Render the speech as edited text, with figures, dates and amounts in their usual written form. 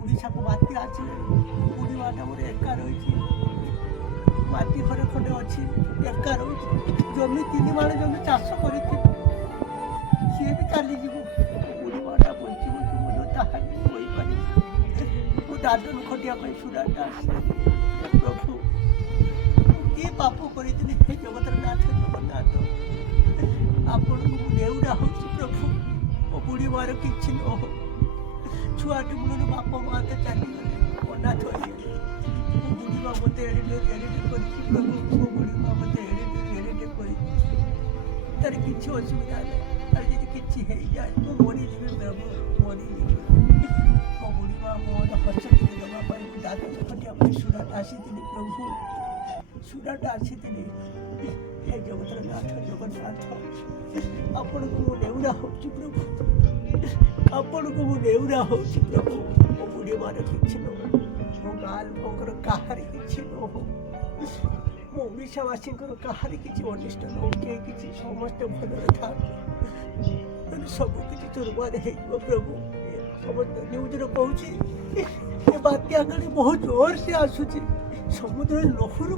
ଓଡ଼ିଶାକୁ ବାତ୍ୟା ଆସିଲେ ବୁଢ଼ୀମାଟା ମୋର ଏକା ରହିଛି। ମାଟି ଘରେ ଖଣ୍ଡେ ଅଛି, ଏକା ରହୁଛି। ଜମି 3 ମାଣ ଜମି ଚାଷ କରିଥିଲି, ସିଏ ବି ଚାଲିଯିବ। ବୁଢ଼ୀମାଟା ବଞ୍ଚିବ କି ମୁଁ ତାହା ବି କହିପାରିବି। ମୁଁ ଦାଦନ ଖଟିବା ପାଇଁ ସୁରାଟ ଆସେ। ପ୍ରଭୁ କି ପାପ କରିଥିଲି ହେ ଜଗତର ନାଥ ଜଗନ୍ନାଥ, ଆପଣଙ୍କୁ ମୁଁ ନେଉଡ଼ା ହେଉଛି ପ୍ରଭୁ। ମୋ ବୁଢ଼ୀମାର କିଛି ନ ହଉ। ଛୁଆଟି ମୂଳରୁ ବାପ ମା ତ ଚାଲିଗଲେ, ଅନାଥ ହେଇଗଲେ। ମୋ ବୁଢ଼ୀମା ମୋତେ ଏଡ଼ିଟେ କରିଛି ପ୍ରଭୁ। ମୋ ବୁଢ଼ୀମା ମୋତେ ଏଡ଼ିଟେ କରିଛି। ତାର କିଛି ଅସୁବିଧା ନାହିଁ। ତାର ଯଦି କିଛି ହେଇଯାଏ ମୁଁ ମରିଯିବି ପ୍ରଭୁ, ମରିଯିବି। ମୋ ବୁଢ଼ୀମା ମୋର ହସ ଟିକେ ଦେବା ପାଇଁ ମୁଁ ଦାଦନ ଖଟିବା ପାଇଁ ସୁରାଟ ଆସିଥିଲି ପ୍ରଭୁ, ସୁରାଟ ଆସିଥିଲି। ହେ ଜଗତର ନାଥ ଜଗନ୍ନାଥ, ଆପଣଙ୍କୁ ମୁଁ ନେଉଡ଼ା ହେଉଛି ପ୍ରଭୁ, ଆପଣଙ୍କୁ ମୁଁ ନେଉଡ଼ା ହେଉଛି ପ୍ରଭୁ। ମୋ ବୁଢ଼ୀମାର କିଛି ନ ହଉ, ମୋ ଗାଁ ଲୋକଙ୍କର କାହାର କିଛି ନ ହଉ, ମୋ ଓଡ଼ିଶାବାସୀଙ୍କର କାହାର କିଛି ଅନିଷ୍ଟ ନ ହଉ, କେହି କିଛି ସମସ୍ତେ ଭଲରେ ଥାଆନ୍ତୁ। ସବୁ କିଛି ଚୁରମାର ହେଇଯିବ ପ୍ରଭୁ। ସମସ୍ତେ ନ୍ୟୁଜ୍ରେ କହୁଛି ଏ ବାତ୍ୟା କାଳେ ବହୁତ ଜୋରସେ ଆସୁଛି, ସମୁଦ୍ରରେ ଲହରୀ